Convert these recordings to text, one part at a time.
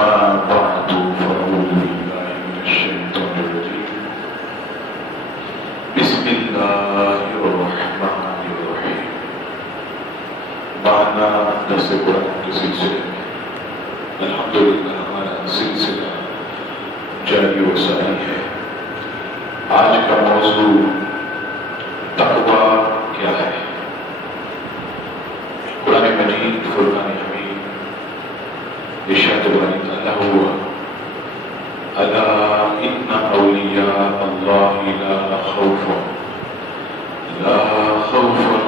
أما بعد فأعوذ بالله من الشيطان الرجيم بسم الله الرحمن الرحيم. معنى درس قرآن کے سلسلے میں الحمدللہ ہمارا سلسلہ جاری و ساری ہے. آج کا موضوع تقویٰ کیا ہے. قرآن مجید فرقان حمید ارشاد باری تعالیٰ ہوا الا ان اولیاء اللہ لا خوف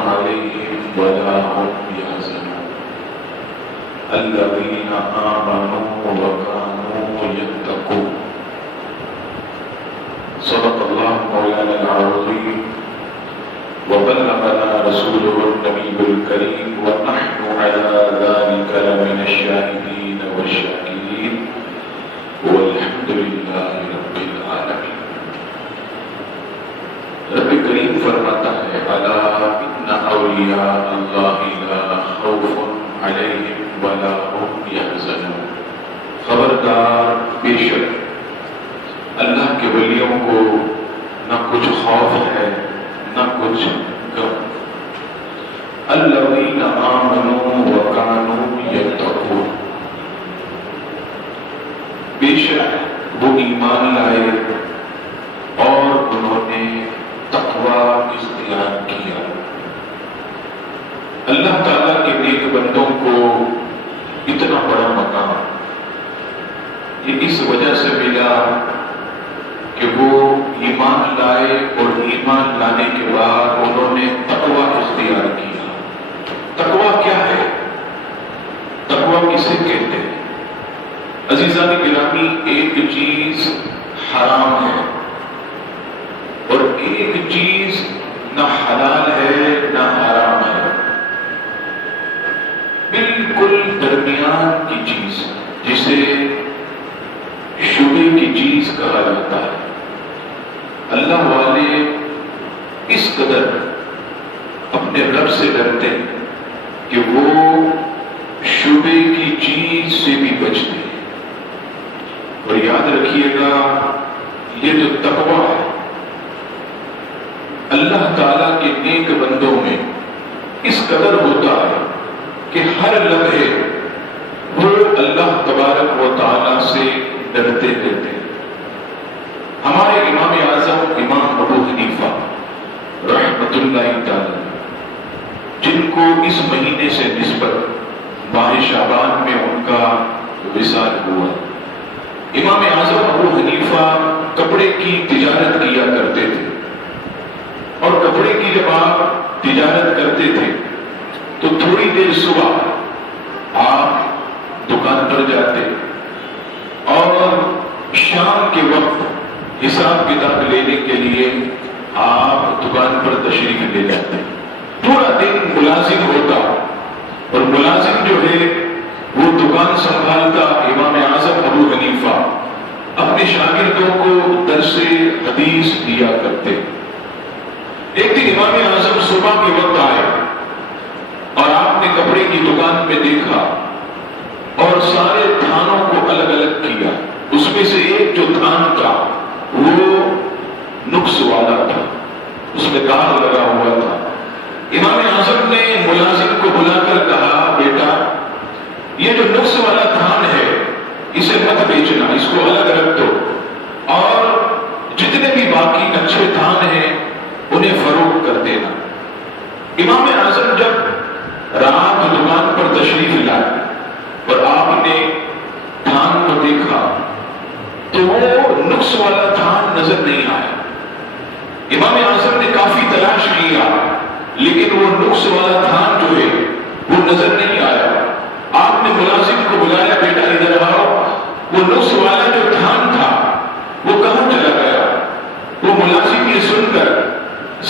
علیہم ولا هم يحزنون الذین آمنوا وكانوا يتقون. صدق اللہ مولانا العظیم وبلغنا رسوله النبي الكريم ونحن على ذلك لمن الشاهدين والشاكرين والحمد لله رب العالمين. رب کریم فرماتا ہے الا ان اولیاء اللہ لا خوف علیہم ولا هم يحزنون. خبردار، بے شک اللہ کے ولیوں کو نہ کچھ خوف ہے نہ کچھ غم. الذین آمنوا وکانوا یتقون. بے شک وہ ایمان لائے اور انہوں نے تقویٰ اختیار کیا. اللہ تعالیٰ کے نیک بندوں کو اتنا بڑا مقام یہ اس وجہ سے ملا کہ وہ ایمان لائے اور ایمان لانے کے بعد انہوں نے تقویٰ اختیار کیا. تقویٰ کیا ہے؟ تقویٰ کسے کہتے ہیں؟ عزیزان گرامی، ایک چیز حرام ہے اور ایک چیز نہ حلال ہے نہ حرام ہے، بالکل درمیان کی چیز جسے شبہ کی چیز کہا جاتا ہے. اللہ والے اس قدر اپنے رب سے ڈرتے ہیں کہ وہ شبہ کی چیز سے بھی بچتے ہیں. اور یاد رکھیے گا یہ جو تقویٰ ہے اللہ تعالیٰ کے نیک بندوں میں اس قدر ہوتا ہے کہ ہر لمحے وہ اللہ تبارک و تعالیٰ سے ڈرتے رہتے ہیں. ہمارے امام اعظم امام ابو حنیفہ رحمۃ اللہ تعالی جن کو اس مہینے سے نسبت ماہ شعبان میں ان کا وصال ہوا. امام اعظم ابو حنیفہ کپڑے کی تجارت کیا کرتے تھے اور کپڑے کی جب آپ تجارت کرتے تھے تو تھوڑی دیر صبح آپ دکان پر جاتے اور شام کے وقت حساب کتاب لینے کے لیے آپ دکان پر تشریف لے جاتے. پورا دن ملازم ہوتا اور ملازم جو ہے وہ دکان سنبھالتا. امام اعظم ابو حنیفہ اپنے شاگردوں کو درس حدیث دیا کرتے. ایک دن امام اعظم صبح کے وقت آئے اور آپ نے کپڑے کی دکان پہ دیکھا اور سارے تھانوں کو الگ الگ کیا. اس میں سے ایک جو تھان تھا وہ نقص والا تھا، اس میں داغ لگا ہوا تھا. امام اعظم نے ملازم کو بلا کر کہا بیٹا یہ جو نقص والا تھان ہے اسے مت بیچنا، اس کو الگ رکھ دو اور جتنے بھی باقی اچھے تھان ہیں انہیں فروخت کر دینا. امام اعظم جب رات دکان پر تشریف لائے اور آپ نے تھان کو دیکھا تو وہ نقص والا تھان نظر نہیں آیا. امام اعظم نے کافی تلاش کیا لیکن وہ نقص والا تھان جو ہے وہ نظر نہیں آیا. آپ نے ملازم کو بلایا بیٹا ادھر آؤ، وہ نقص والا جو تھان تھا وہ کہاں چلا گیا؟ وہ ملازم یہ سن کر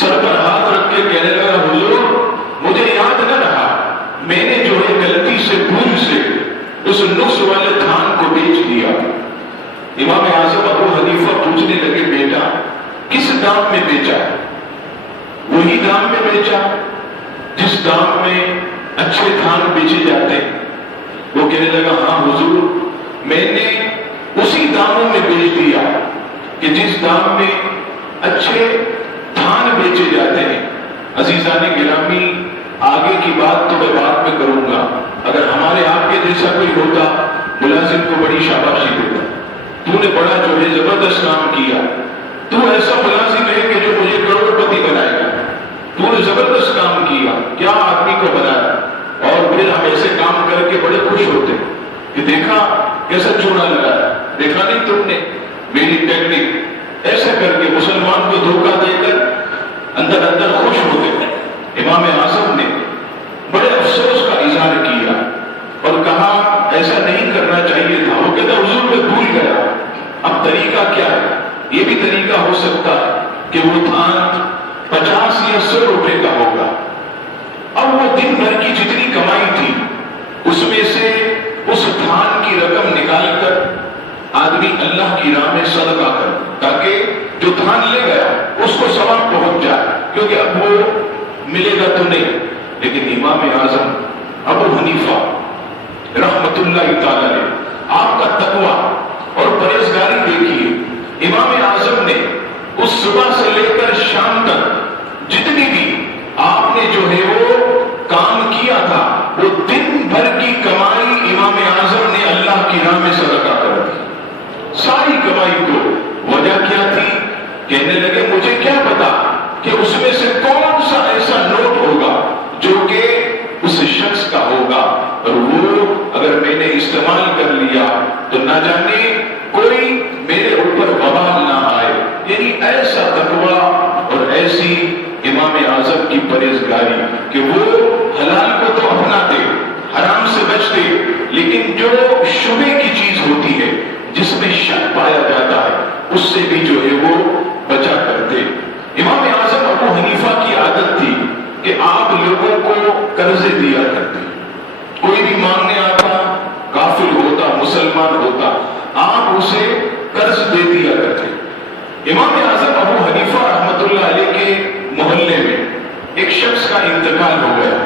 سر پر ہاتھ رکھ کے کہنے لگا حضور مجھے یاد نہ رہا، میں نے جو ہے غلطی سے بھول سے اس نقص والے تھان کو بیچ دیا. امام اعظم ابو حنیفہ پوچھنے لگے بیٹا کس دام میں بیچا؟ وہی دام میں بیچا جس دام میں اچھے تھان بیچے جاتے. وہ کہنے لگا ہاں حضور میں نے اسی داموں میں بیچ دیا کہ جس دام میں اچھے دھان بیچے جاتے ہیں۔ عزیزان گرامی، آگے کی بات تو میں بعد میں کروں گا۔ اگر ہمارے آپ کے جیسا کوئی ہوتا، ملازم کو بڑی شاباشی دیتا، تو نے بڑا جو ہے زبردست کام کیا، تو ایسا ملازم ہے کہ جو مجھے کروڑ پتی بنائے گا، تو نے زبردست کام کیا، کیا آدمی کو بنایا۔ اور پھر ہم ایسے کام کر کے بڑے خوش ہوتے کہ دیکھا کیسا چونا لگایا، دیکھا نہیں تم نے میری ٹیکنیک، ایسا کر کے مسلمان کو دھوکہ دے کر اندر اندر خوش ہوتے۔ امام اعظم نے بڑے افسوس کا اظہار کیا اور کہا ایسا نہیں کرنا چاہیے تھا۔ وہ کہتا حضور میں بھول گیا، اب طریقہ کیا ہے؟ یہ بھی طریقہ ہو سکتا ہے کہ وہ دھان 50 یا 100 روپے کا ہوگا، اب وہ دن بھر کی جتنی کمائی تھی اس میں سے اس دھان کی رقم نکال کر آدمی اللہ کی راہ میں صدقہ کر، تاکہ جو دھان لے گیا اس کو ثواب پہنچ جائے، کیونکہ اب وہ ملے گا تو نہیں۔ لیکن امام اعظم ابو حنیفہ رحمت اللہ تعالی نے آپ کا تقوی اور پرہیزگاری دیکھیے۔ امام اعظم نے اس صبح سے لے کر شام تک جتنی بھی آپ نے جو ہے وہ کام کیا تھا، وہ دن بھر کی کمائی امام اعظم نے اللہ کی راہ میں صدقہ کر دی، ساری کمائی کو۔ وجہ کیا تھی؟ کہنے لگے مجھے کیا پتا کہ اس میں سے کون سا ایسا نوٹ ہوگا جو کہ اس شخص کا ہوگا، اور وہ اگر میں نے استعمال کر لیا تو نہ جانے کوئی میرے اوپر وبال نہ آئے۔ یعنی ایسا تقوی اور ایسی امام اعظم کی پرہیزگاری کہ وہ حلال کو تو اپناتے، حرام سے بچتے، لیکن جو شبہ کی چیز ہوتی ہے جس میں شک پایا جاتا ہے اس سے بھی جو ہے وہ بچا کرتے۔ امام اعظم ابو حنیفہ کی عادت تھی کہ آپ لوگوں کو قرضے دیا کرتے، کوئی بھی مانگنے آتا، کافر ہوتا، مسلمان ہوتا، آپ اسے قرض دے دیا کرتے۔ امام اعظم ابو حنیفہ رحمت اللہ علیہ کے محلے میں ایک شخص کا انتقال ہو گیا،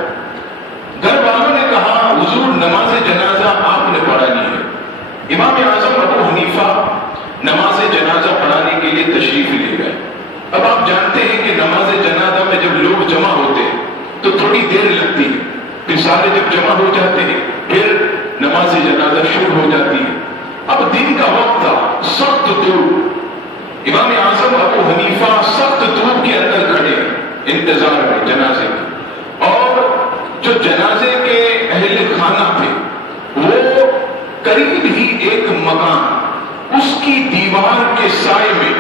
گھر والوں نے کہا حضور نماز جنازہ آپ نے پڑھانی ہے۔ امام اعظم ابو حنیفہ نماز جنازہ پڑھانے کے لیے تشریف لے گئے۔ اب آپ جانتے ہیں کہ نماز جنازہ میں جب لوگ جمع ہوتے ہیں تو تھوڑی دیر لگتی ہے، پھر سارے جب جمع ہو جاتے ہیں پھر نماز جنازہ شروع ہو جاتی ہے۔ اب دن کا وقت تھا، سخت دھوپ، امام اعظم ابو حنیفہ سخت دھوپ کے اندر کھڑے انتظار میں جنازے کے، اور جو جنازے کے اہل خانہ تھے وہ قریب ہی ایک مکان، اس کی دیوار کے سائے میں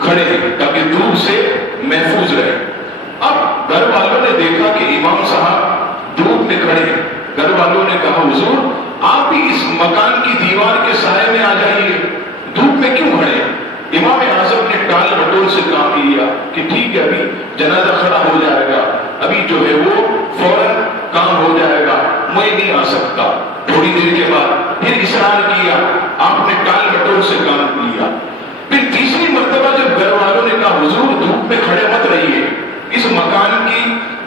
کھڑے تاکہ دھوپ سے محفوظ رہے۔ اب گھر والوں نے دیکھا کہ امام صاحب دھوپ میں کھڑے ہیں، گھر والوں نے کہا حضور آپ بھی اس مکان کی دیوار کے سائے میں آ جائیے، دھوپ میں کیوں کھڑے ہیں؟ امام اعظم نے ٹال بٹول سے کام لیا کہ ٹھیک ہے ابھی جنازہ کھڑا ہو جائے گا، ابھی جو ہے وہ فوراً کام ہو جائے گا، میں نہیں آ سکتا۔ تھوڑی دیر کے بعد پھر اصرار کیا، آپ نے ٹال بٹول سے کام لیا۔ پھر تیسری مرتبہ جب گھر والوں نے کہا حضور دھوپ میں کھڑے مت رہیے، اس مکان کی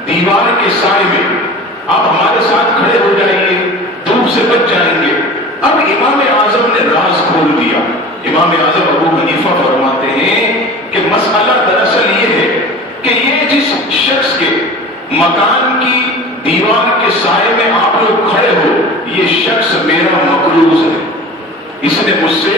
دیوار کے سائے میں آپ ہمارے ساتھ کھڑے ہو جائیے، دھوپ سے بچ جائیں گے۔ اب امام اعظم نے راز کھول دیا۔ امام اعظم ابو حنیفہ فرماتے ہیں کہ مسئلہ دراصل یہ ہے کہ یہ جس شخص کے مکان کی دیوار کے سائے میں آپ لوگ کھڑے ہو، یہ شخص میرا مقروض ہے، اس نے مجھ سے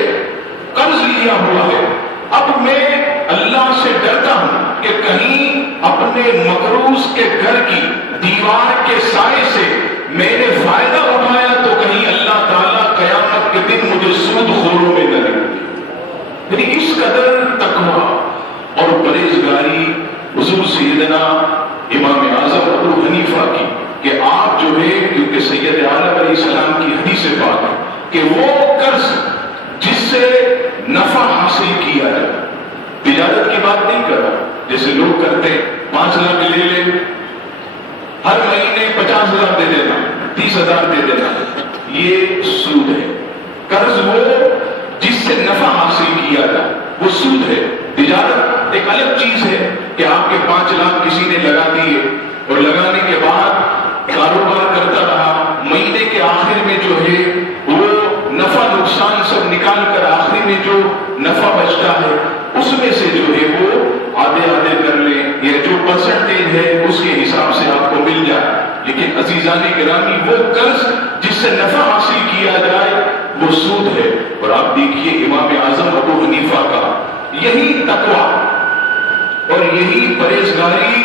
قرض لیا ہوا ہے۔ اب میں اللہ سے ڈرتا ہوں کہ کہیں اپنے مقروض کے گھر کی دیوار کے سائے سے میں نے فائدہ اٹھایا تو کہیں اللہ تعالیٰ قیامت کے دن مجھے سود خوروں میں نہ لے۔ یعنی اس قدر تقویٰ اور پرہیزگاری حضور سیدنا امام اعظم ابو حنیفہ کی، کہ آپ جو ہے کیونکہ سید عالم علیہ السلام کی حدیث پاک ہے کہ وہ قرض جس سے نفع حاصل کیا جائے، تجارت کی بات نہیں کر رہا جیسے لوگ کرتے ہیں 5 لاکھ لے لے، ہر مہینے 50,000 دے دینا، 30,000 دے دینا، یہ سود ہے۔ قرض وہ جس سے نفع حاصل کیا جائے وہ سود ہے۔ تجارت ایک الگ چیز ہے کہ آپ کے 5 لاکھ کسی نے لگا دیے اور لگانے کے بعد کاروبار کرتا رہا، مہینے کے آخر میں جو ہے وہ میں جو نفع بچتا ہے اس میں سے جو ہے وہ آدھے آدھے کر لیں، یہ جو پرسنٹیج ہے اس کے حساب سے آپ کو مل جائے. لیکن عزیزان گرامی وہ قرض جس سے نفع حاصل کیا جائے وہ سود ہے. اور آپ دیکھیے امام اعظم ابو حنیفہ کا یہی تقویٰ اور یہی پرہیزگاری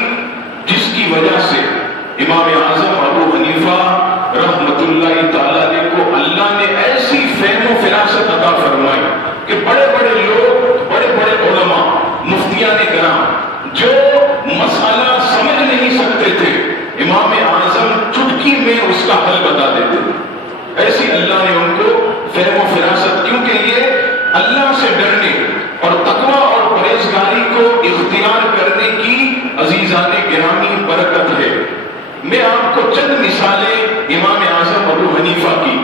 جس کی وجہ سے امام اعظم ابو حنیفہ رحمت اللہ تعالی کو اللہ نے ایسی فہم و فراست عطا فرمائی کہ بڑے بڑے لوگ، بڑے بڑے علماء، مفتیان کرام جو مسئلہ سمجھ نہیں سکتے تھے امام اعظم چٹکی میں اس کا حل بتا دیتے تھے. ایسی اللہ نے ان کو فہم و فراست، کیونکہ یہ اللہ سے ڈرنے اور تقویٰ اور پرہیزگاری کو اختیار کرنے کی عزیزان گرامی برکت ہے. میں آپ کو چند مثالیں امام اعظم ابو حنیفہ کی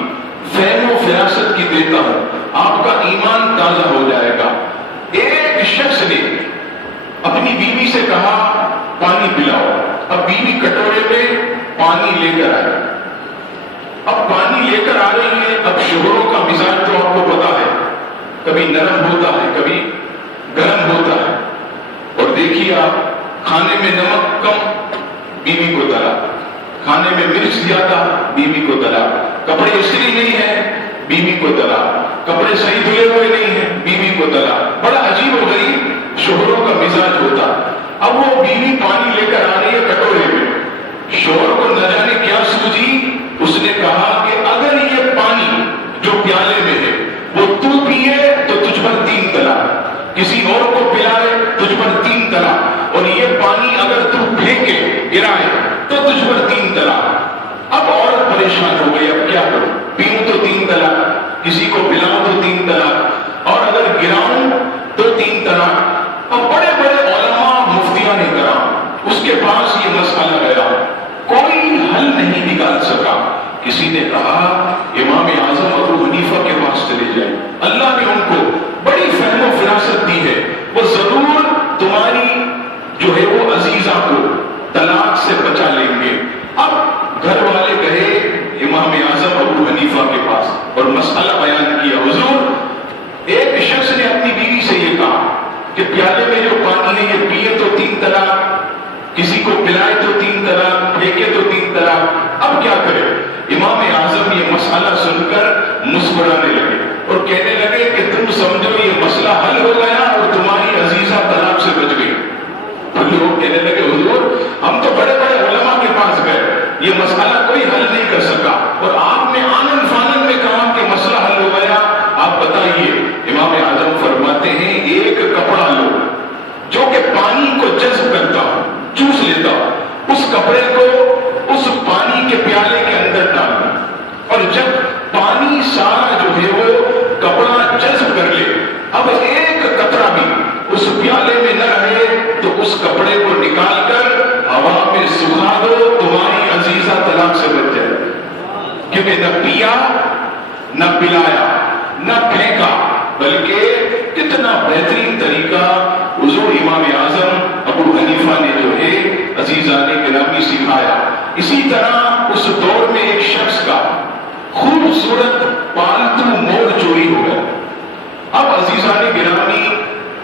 فہم و فراست کی دیتا ہوں، آپ کا ایمان تازہ ہو جائے گا. ایک شخص نے اپنی بیوی سے کہا پانی پلاؤ. اب بیوی کٹورے میں پانی لے کر آئی. اب پانی لے کر آ رہی ہے. اب شوہروں کا مزاج تو آپ کو پتا ہے، کبھی نرم ہوتا ہے کبھی گرم ہوتا ہے. اور دیکھیے آپ، کھانے میں نمک کم، بیوی کو تلا. کھانے میں مرچ زیادہ، بیوی کو تلا. کپڑے استری نہیں ہے، بیوی کو تلا. کپڑے صحیح دھلے ہوئے نہیں ہیں، بیوی کو تلا. بڑا عجیب و غریب شوہروں کا مزاج ہوتا. اب وہ بیوی پانی لے کر آ رہی ہے کٹورے میں. شوہر کو نہ جانے کیا سوجی، اس نے کہا کہ اگر یہ پانی جو پیالے میں ہے وہ تو پیے تو تجھ پر 3 طلاق، کسی اور کو پلائے تجھ پر 3 طلاق، اور یہ پانی اگر تو پھینکے گرائے تو تجھ پر 3 طلاق. اب عورت پریشان ہو گئی، اب کیا کروں؟ پیوں تو 3 طلاق، کسی کو پلاؤں تو 3 طلاق، اور اگر گراؤں تو 3 طلاق. اب بڑے بڑے علماء مفتیان کرام اس کے پاس یہ مسئلہ گیا، کوئی حل نہیں نکال سکا. کسی نے کہا امام اعظم ابو حنیفہ کے پاس چلے جائیں، اللہ نے ان کو بڑی فہم و فراست دی ہے، وہ ضرور تمہاری جو ہے وہ عزیزہ کو طلاق سے بچا لیں گے. اب گھر والے گئے امام اعظم ابو حنیفہ کے پاس اور مسئلہ بیان کیا. حضور، ایک شخص نے اپنی بیوی سے یہ کہا کہ پیالے میں جو پانی ہے یہ پیے تو 3 طلاق، کسی کو پلائے تو 3 طلاق، پھینکے تو 3 طلاق. اب کیا کرے؟ امام اعظم یہ مسئلہ سن کر مسکرانے لگے اور کہنے لگے کہ تم سمجھو یہ مسئلہ حل ہو گیا اور تمہاری عزیزہ طلاق سے بچ گئی. تو لوگ کہنے لگے حضور، ہم تو بڑے بڑے علماء کے پاس گئے، یہ مسئلہ کوئی حل نہیں کر سکا، اور آپ نے آنن فانن میں کہا کہ مسئلہ حل ہو گیا. آپ بتائیے. امام اعظم فرماتے ہیں ایک کپڑا لو جو کہ پانی کو جذب کرتا ہو، چوس لیتا ہو، اس کپڑے کو اس پانی کے پیالے کے اندر ڈالنا، اور جب پانی سارا جو ہے وہ کپڑا جذب کر لے، اب ایک قطرہ بھی اس پیالے میں نہ رہے تو اس کپڑے کو نکال کر ہوا میں سکھا دو، تمہاری عزیزہ طلاق سے بچ جائے. کیونکہ نہ پیا، نہ پلایا، نہ پھینکا، بلکہ کتنا بہترین طریقہ حضور امام اعظم ابو حنیفہ نے جو ہے عزیزان گرامی سکھایا. اسی طرح اس دور میں ایک شخص کا خوبصورت پالتو مور چوری ہو گیا. اب عزیزان گرامی،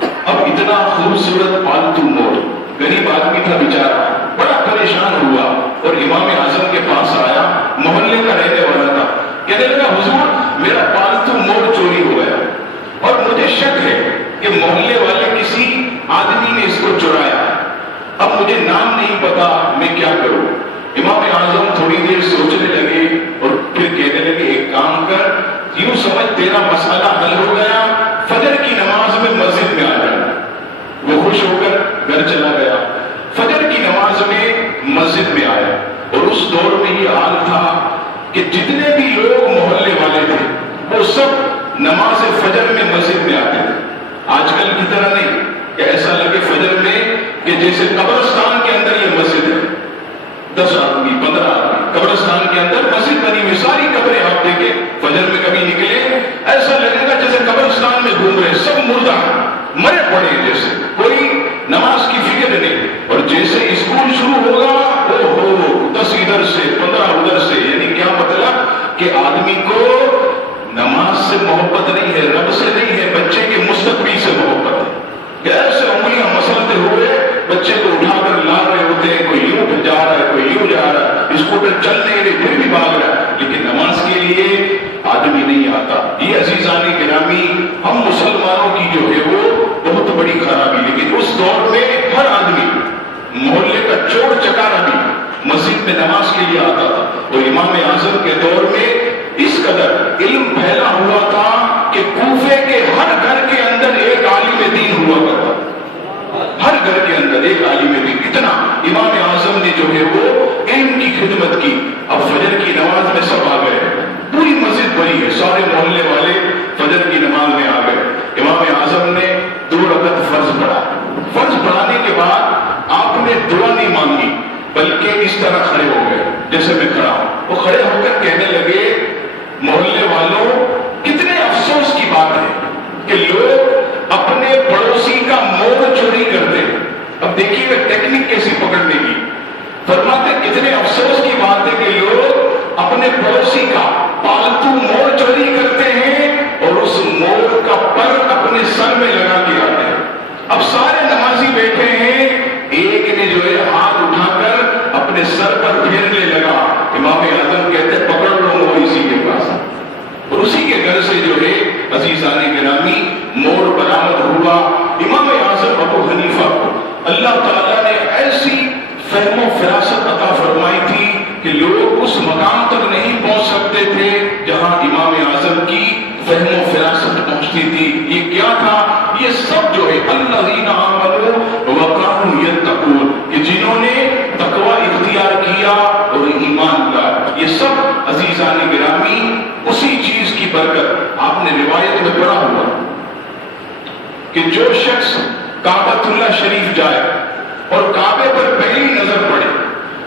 اب اتنا خوبصورت پالتو مور، غریب آدمی تھا بیچارہ، بڑا پریشان ہوا اور امام اعظم کے پاس آیا. محلے کا رہنے والا تھا. کہنے لگا حضور، میرا پالتو مور چوری ہو گیا اور مجھے شک ہے کہ محلے والے کسی آدمی نے اس کو چرایا. اب مجھے نام نہیں پتا، میں کیا کروں؟ امام اعظم تھوڑی دیر سوچنے لگے اور پھر کہنے لگے ایک کام کر، یوں سمجھ تیرا مسئلہ حل ہو گیا، فجر کی نماز میں مسجد میں آ جانا. وہ خوش ہو کر گھر چلا گیا. فجر کی نماز میں مسجد میں آیا اور اس دور میں یہ حال تھا کہ جتنے بھی لوگ محلے والے تھے وہ سب نماز فجر میں مسجد میں آتے تھے. آج کل کی طرح نہیں کہ ایسا لگے فجر میں کہ جیسے قبرستان کے اندر یہ مسجد ہے، 10 آدمی 15 آدمی قبرستان کے اندر مسجد بنی ہوئی، ساری قبریں آپ دیکھیں فجر میں کبھی نکلے ایسا لگے گا جیسے قبرستان میں گھوم رہے، سب مردہ مرے پڑے، جیسے کوئی نماز کی فکر نہیں. اور جیسے اسکول شروع ہوگا، او ہو 10 ادھر سے 15 ادھر سے، یعنی کیا مطلب کہ آدمی کو نماز سے محبت نہیں ہے، رب سے نہیں ہے، بچے کے مستقبل سے محبت ہے کہ ایسے انگلیاں مسلتے ہوئے بچے کو اٹھا کر لا رہے ہوتے ہیں، کوئی یوں جا رہا ہے، کوئی یوں جا رہا ہے، اسکوٹر چلنے کے لیے پھر بھی بھاگ رہا ہے، لیکن نماز کے لیے آدمی نہیں آتا۔ یہ عزیزان گرامی ہم مسلمانوں کی جو ہے وہ بہت بڑی خرابی، لیکن اس دور میں ہر آدمی محلے کا چور چکارا بھی مسجد میں نماز کے لیے آتا تھا۔ اور امام اعظم کے دور میں اس قدر علم پھیلا ہوا تھا کہ کوفے کے ہر گھر کے اندر ایک عالم دین ہوا کرتا، ہر گھر کے اندر ایک عالم دین۔ اتنا امام اعظم نے جو ہے وہ علم کی خدمت کی۔ اب فجر کی نماز میں سب آ گئے، پوری مسجد بھری ہے، سارے محلے والے فجر کی نماز میں آ گئے۔ امام اعظم نے 2 رکعت فرض پڑھا۔ فرض پڑھانے کے بعد آپ نے دعا نہیں مانگی، بلکہ اس طرح کھڑے ہو گئے جیسے میں کھڑا ہوں۔ وہ کھڑے ہو کر کہنے لگے، محلے والوں کتنے افسوس کی بات ہے کہ لوگ اپنے پڑوسی کا موڑ چوری کرتے ہیں۔ اب دیکھیے وہ ٹیکنیک کیسی پکڑنے کی۔ فرماتے کتنے افسوس کی بات ہے کہ لوگ اپنے پڑوسی کا پالتو موڑ چوری کرتے ہیں اور اس موڑ کا پر اپنے سر میں لگا کے آتے ہیں۔ اب سارے نمازی بیٹھے ہیں، ایک نے جو ہے ہاتھ اٹھا کر اپنے سر پر پھیرنے لگا۔ امام اعظم کہتے پکڑ لو وہ اسی کے پاس، اور اسی کے گھر سے جو ہے عزیزان گرامی موڑ برآمد ہوا۔ امام اعظم ابو حنیفہ کو اللہ تعالیٰ نے ایسی فہم و فراست عطا فرمائی تھی کہ لوگ اس مقام تک نہیں پہنچ سکتے تھے جہاں امام اعظم کی فہم و فراست پہنچتی تھی۔ یہ کیا تھا؟ یہ سب جو ہے الذین آمنوا وکانوا یتقون، کہ جنہوں نے تقوی اختیار کیا اور ایمان لائے، یہ سب عزیزان گرامی اسی چیز کی برکت۔ آپ نے روایت میں پڑھا ہوا کہ جو شخص کعبۃ اللہ شریف جائے اور کعبے پر پہلی نظر پڑے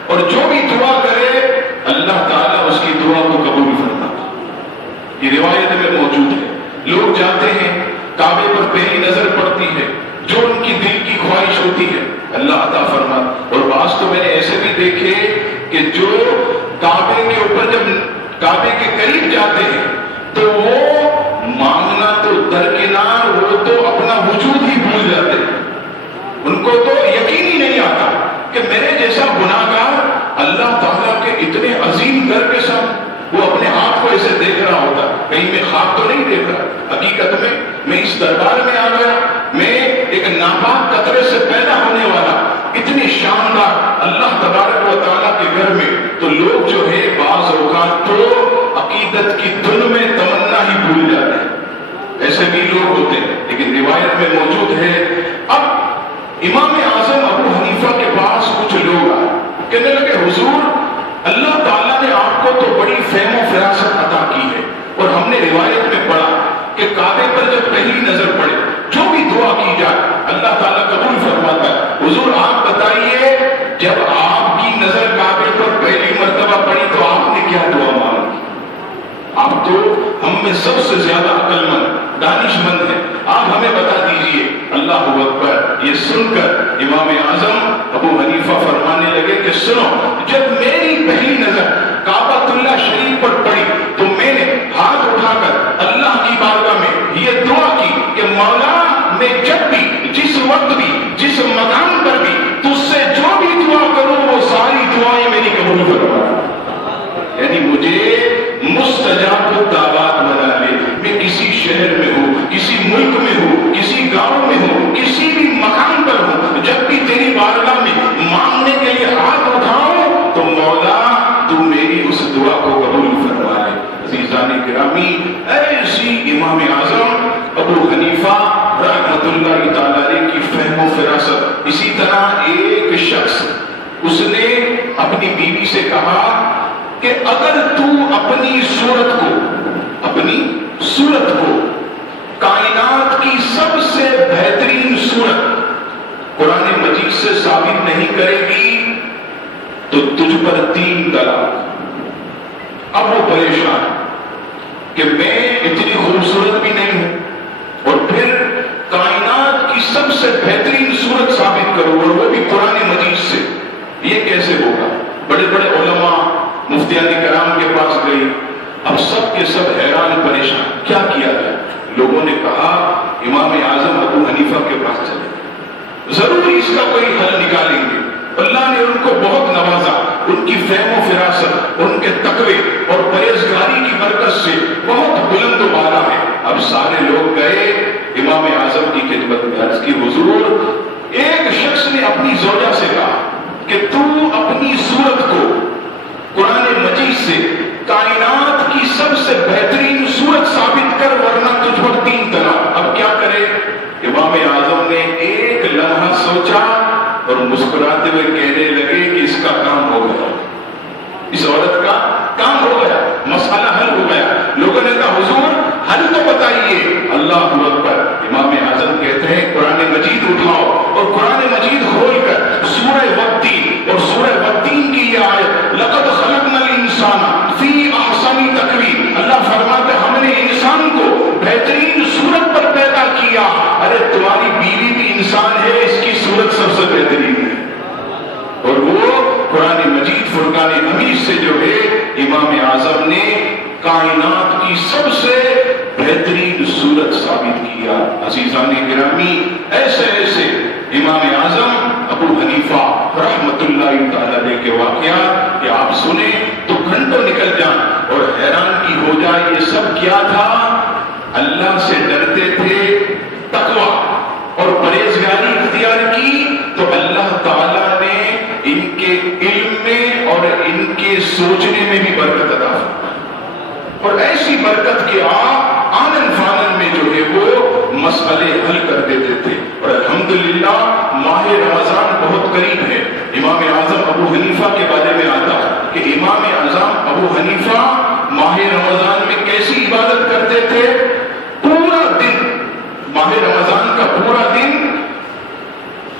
اور جو بھی دعا کرے اللہ تعالیٰ اس کی دعا کو قبول فرماتا ہے۔ یہ روایت میں موجود ہے۔ لوگ جاتے ہیں، کعبے پر پہلی نظر پڑتی ہے، جو ان کی دل کی خواہش ہوتی ہے اللہ عطا فرماتا۔ اور بعض تو میں نے ایسے بھی دیکھے کہ جو کعبے کے اوپر جب کعبے کے قریب جاتے ہیں تو وہ مانگنا تو درکنار، وہ تو اپنا وجود ہی بھول جاتے ہیں۔ ان کو تو یقین ہی نہیں آتا کہ میرے جیسا گناہگار اللہ تعالیٰ کے اتنے عظیم در کے ساتھ وہ اپنے آپ کو ایسے دیکھ رہا ہوتا، کہیں میں خواب تو نہیں دیکھ رہا، حقیقت میں اس دربار میں آ گیا، میں ایک ناپاک قطرے سے پیدا ہونے والا اتنی شاندار اللہ تبارک و تعالیٰ کے گھر میں، تو لوگ جو ہے بعض اوقات تو عقیدت کی دھن میں تمنا ہی بھول جاتے ہیں۔ ایسے بھی لوگ ہوتے ہیں، لیکن روایت میں موجود ہے۔ اب امام اعظم ابو حنیفہ کے پاس کچھ لوگ آئے، کہنے لگے حضور اللہ تعالیٰ نے آپ کو تو بڑی فہم و فراست عطا کی ہے، اور ہم نے روایت میں پڑھا کہ کعبے پر جب پہلی نظر پڑے جو بھی دعا کی جائے اللہ تعالیٰ قبول فرماتا ہے۔ حضور آپ بتائیے جب آپ کی نظر کعبے پر پہلی مرتبہ پڑی تو آپ نے کیا دعا مانگی؟ آپ تو ہم میں سب سے زیادہ عقل مند دانش مند ہیں، آپ ہمیں بتا دیجئے۔ اللہ اکبر۔ یہ سن کر امام اعظم ابو حنیفہ فرمانے لگے کہ سنو، جب میری پہلی نظر کعبۃ اللہ شریف پر پڑی تو میں نے ہاتھ اٹھا کر اللہ کی بارگاہ میں یہ دعا کی کہ مولا میں جب بھی جس وقت بھی جس مقام پر بھی تجھ سے جو بھی دعا کروں وہ ساری دعائیں میری قبول فرما، یعنی مجھے مستجاب الدعوات بنا لے۔ میں کسی شہر میں ہوں، کسی ملک میں ہوں، کسی گاؤں میں ہوں، کسی بھی مقام پر ہوں، جب بھی تیری بارگاہ میں مانگنے کے لیے ہاتھ اٹھاؤں تو مولا تو میری اس دعا کو قبول فرما لے۔ عزیزان گرامی، ایسی امام اعظم ابو حنیفہ رحمۃ اللہ تعالی علیہ کی فہم و فراست۔ اسی طرح ایک شخص اس نے اپنی بیوی سے کہا کہ اگر تو اپنی صورت کو کائنات کی سب سے بہترین صورت قرآن مجید سے ثابت نہیں کرے گی تو تجھ پر 3 طلاق۔ اب وہ پریشان کہ میں اتنی خوبصورت بھی نہیں ہوں اور پھر کائنات کی سب سے بہترین صورت ثابت کروں اور وہ بھی قرآن مجید سے، یہ کیسے ہوگا؟ بڑے بڑے علماء مفتیان کرام کے پاس گئی، اب سب کے سب حیران پریشان کیا کیا جائے؟ لوگوں نے کہا امام اعظم ابو حنیفہ کے پاس چلے، ضرور اس کا کوئی حل نکالیں گے۔ اللہ نے ان کو بہت نوازا، ان کی فہم و فراست، ان کے تقوی اور پرہیزگاری کی برکت سے بہت بلند و بالا ہے۔ اب سارے لوگ گئے امام اعظم کی خدمت میں، عرض کی حضور ایک شخص نے اپنی زوجہ سے کہا کہ تو اپنی صورت کو قرآن مجید سے کائنات کی سب سے بہترین صورت ثابت کر ورنہ تجھ پر 3 طلاق۔ اب کیا کرے؟ امام اعظم نے ایک لمحہ سوچا اور مسکراتے ہوئے کہنے لگے کہ اس کا کام ہو گیا، اس عورت کا کام ہو گیا، مسئلہ حل ہو گیا۔ لوگوں نے کہا حضور حل تو بتائیے۔ اللہ اکبر، امام اعظم کہتے ہیں قرآن مجید اٹھاؤ اور قرآن مجید کھول کر سورہ والتین اور سورہ والتین کی یہ آیت لقد خلقنا الانسان فی احسن تقویم، اللہ فرماتے ہم نے انسان کو بہترین صورت پر پیدا کیا۔ ارے تمہاری بیوی بھی انسان ہے، اس کی صورت سب سے بہترین ہے، اور وہ قرآن مجید فرقان حمید سے جو ہے امام اعظم نے کائنات کی سب سے بہترین صورت ثابت کیا۔ عزیزان گرامی، ایسے ایسے امام اعظم ابو حنیفہ رحمت اللہ تعالی علیہ کے واقعات کہ آپ سنیں تو گھنٹوں نکل جائیں اور حیران کی ہو جائے یہ سب کیا تھا۔ اللہ سے ڈرتے تھے، تقوی اور پرہیزگاری اختیار کی تو اللہ تعالیٰ نے ان کے علم میں اور ان کے سوچنے میں بھی برکت عطا فرمائی، اور ایسی برکت کے آنن فانن میں جو ہے وہ مسئلے حل کر دیتے تھے۔ اور الحمدللہ ماہ رمضان بہت قریب ہے۔ امام اعظم ابو حنیفہ کے بارے میں آتا ہے کہ امام اعظم ابو حنیفہ ماہ رمضان میں کیسی عبادت کرتے تھے؟ پورا دن، ماہ رمضان کا پورا دن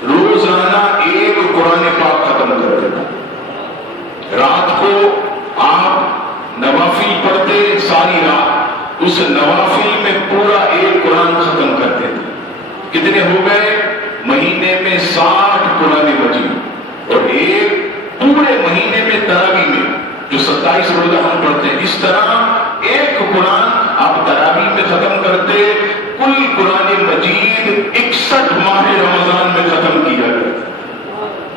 روزانہ ایک قرآن پاک ختم کرتے تھے۔ رات کو آپ نوافل پڑھتے ساری رات، اس نوافل میں پورا ایک قرآن ختم کرتے تھے۔ کتنے ہو گئے؟ مہینے میں 60 قرآن مجید، اور ایک پورے مہینے میں تراویح میں جو 27 روزہ ہم پڑھتے ہیں، اس طرح ایک قرآن آپ تراویح میں ختم کرتے۔ کل قرآن مجید 61 ماہ رمضان میں ختم کیا گیا۔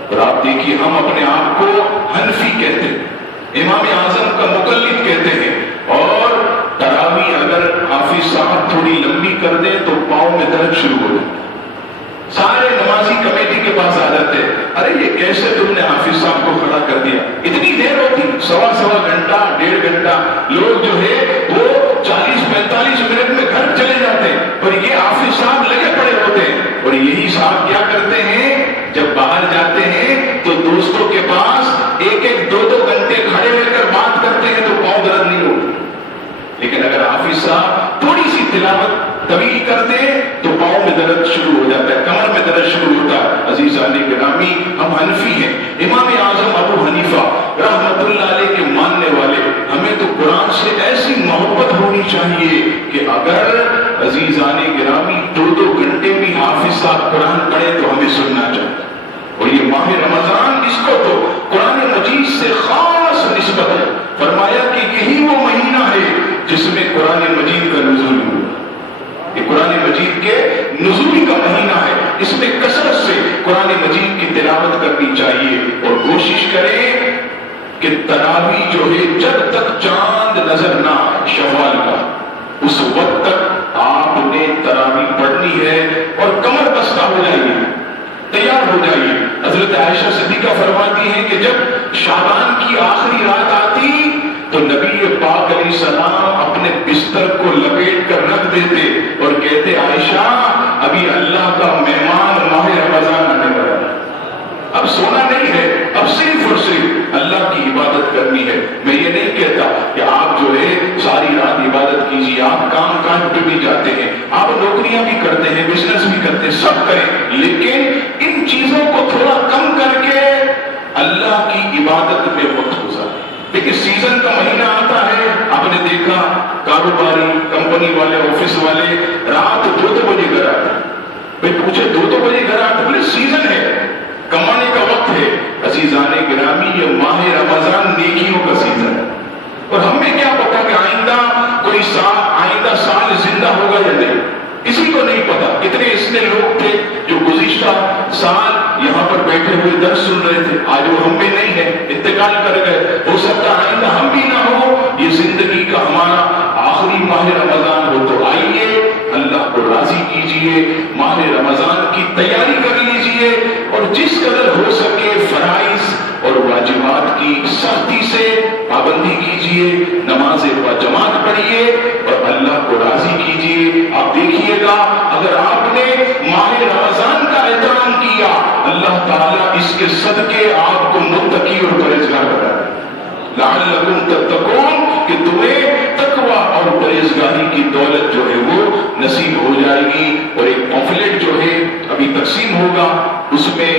اور آپ دیکھیے ہم اپنے آپ کو حنفی کہتے ہیں، امام اعظم کا مقلد کہتے ہیں، اور تراویح اگر حافظ صاحب تھوڑی لمبی کر دیں تو پاؤں میں درد شروع ہو جائے، سارے نمازی کمیٹی کے پاس آ جاتے ہیں، ارے یہ کیسے تم نے حافظ صاحب کو کھڑا کر دیا؟ اتنی دیر ہوتی، سوا گھنٹہ 1.5 گھنٹہ، لوگ جو ہے وہ 40-45 منٹ میں گھر چلے جاتے ہیں، اور یہ حافظ صاحب لگے پڑے ہوتے ہیں۔ اور یہی صاحب کیا کرتے ہیں؟ جب باہر جاتے ہیں تو دوستوں کے پاس 1-2 گھنٹے کھڑے رہ کر بات کرتے ہیں تو پاؤں درد نہیں ہوتی، لیکن اگر حافظ صاحب تھوڑی سی تلاوت طویل کرتے تو پاؤں میں درد شروع ہو جاتا ہے، کمر میں درد شروع ہوتا ہے۔ عزیزان گرامی، ہم حنفی ہیں، امام اعظم ابو حنیفہ رحمت اللہ علیہ کے ماننے والے، ہمیں تو قرآن سے ایسی محبت ہونی چاہیے کہ اگر عزیزان گرامی 2 گھنٹے بھی حافظ صاحب قرآن پڑھے تو ہمیں سننا چاہیے۔ اور یہ ماہ رمضان، اس کو تو قرآن مجید سے خاص نسبت ہے، فرمایا کہ یہی وہ مہینہ ہے جس میں قرآن مجید کا نزول ہوا۔ یہ قرآن مجید کے نزول کا مہینہ ہے، اس میں کثرت سے قرآن مجید کی تلاوت کرنی چاہیے، اور کوشش کریں کہ تراویح جو ہے جب تک چاند نظر نہ آئے شوال کا، اس وقت تک آپ نے تراویح پڑھنی ہے، اور کمر بستہ ہو جائیے، تیار ہو جائیے۔ حضرت عائشہ صدیقہ فرماتی ہیں کہ جب شعبان کی آخری رات آتی تو نبی پاک علیہ السلام اپنے بستر کو لپیٹ کر رکھ دیتے اور کہتے عائشہ ابھی اللہ کا مہمان ماہ رمضان آنے والا ہے، اب سونا نہیں ہے، اب صرف اور صرف اللہ کی عبادت کرنی ہے۔ میں یہ نہیں کہتا کہ آپ جو ہے ساری رات عبادت کیجیے، آپ کام کاج پہ بھی جاتے ہیں، آپ نوکریاں بھی کرتے ہیں، بزنس بھی کرتے ہیں، سب کریں، لیکن ان چیزوں کو تھوڑا کم کر کے اللہ کی عبادت میں وقت گزاریں۔ دیکھیں سیزن کا مہینہ آتا ہے، آپ نے دیکھا کاروباری کمپنی والے آفس والے رات 2 بجے گھر آتے ہیں، بھائی پوچھے 2 بجے گھر آتے، بولے سیزن ہے، کمانے کا وقت ہے۔ عزیزان گرامی، یہ ماہ رمضان نیکیوں کا سیزن ہے، اور ہمیں کیا پتا کہ آئندہ سال زندہ ہوگا یا نہیں، کسی کو نہیں پتا۔ کتنے اتنے لوگ تھے جو گزشتہ سال یہاں پر بیٹھے ہوئے درس سن رہے تھے، آج وہ ہم میں نہیں ہے، انتقال کر گئے، ہو سکتا ہے آئندہ ہم بھی نہ ہو۔ یہ زندگی کا ہمارا آخری ماہ رمضان ہو، تو آئیے اللہ کو راضی کیجئے، ماہ رمضان کی تیاری کر لیجئے، اور جس قدر ہو سکے فرائض اور واجبات کی سختی سے پابندی کیجئے، نماز جماعت پڑھیے اور اللہ کو راضی کیجئے۔ آپ دیکھیے گا اگر آپ نے ماہ رمضان کا احترام کیا، اللہ تعالیٰ اس کے صدقے آپ کو متقی اور پرہیزگار بنائے، لعلکم تتقون، کہ تمہیں تقوی اور پرہیزگاری کی دولت جو ہے وہ نصیب ہو جائے گی۔ اور ایک پمفلٹ جو ہے ابھی تقسیم ہوگا، اس میں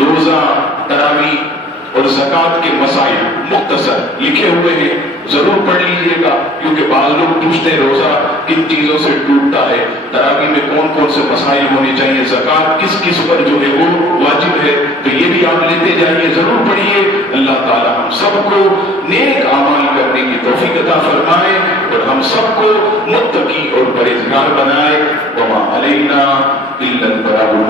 روزہ، تراویح اور زکوٰۃ کے مسائل مختصر لکھے ہوئے ہیں، ضرور پڑھ لیجئے گا، کیونکہ بعض لوگ پوچھتے ہیں روزہ کن چیزوں سے ٹوٹتا ہے، تراویح میں کون کون سے مسائل ہونے چاہیے، زکوٰۃ کس کس پر جو ہے وہ واجب ہے، تو یہ بھی آپ لیتے جائیے، ضرور پڑھیے۔ اللہ تعالی ہم سب کو نیک اعمال کرنے کی توفیق عطا فرمائے اور ہم سب کو متقی اور پرہیزگار بنائے۔ وما علینا الا البلاغ۔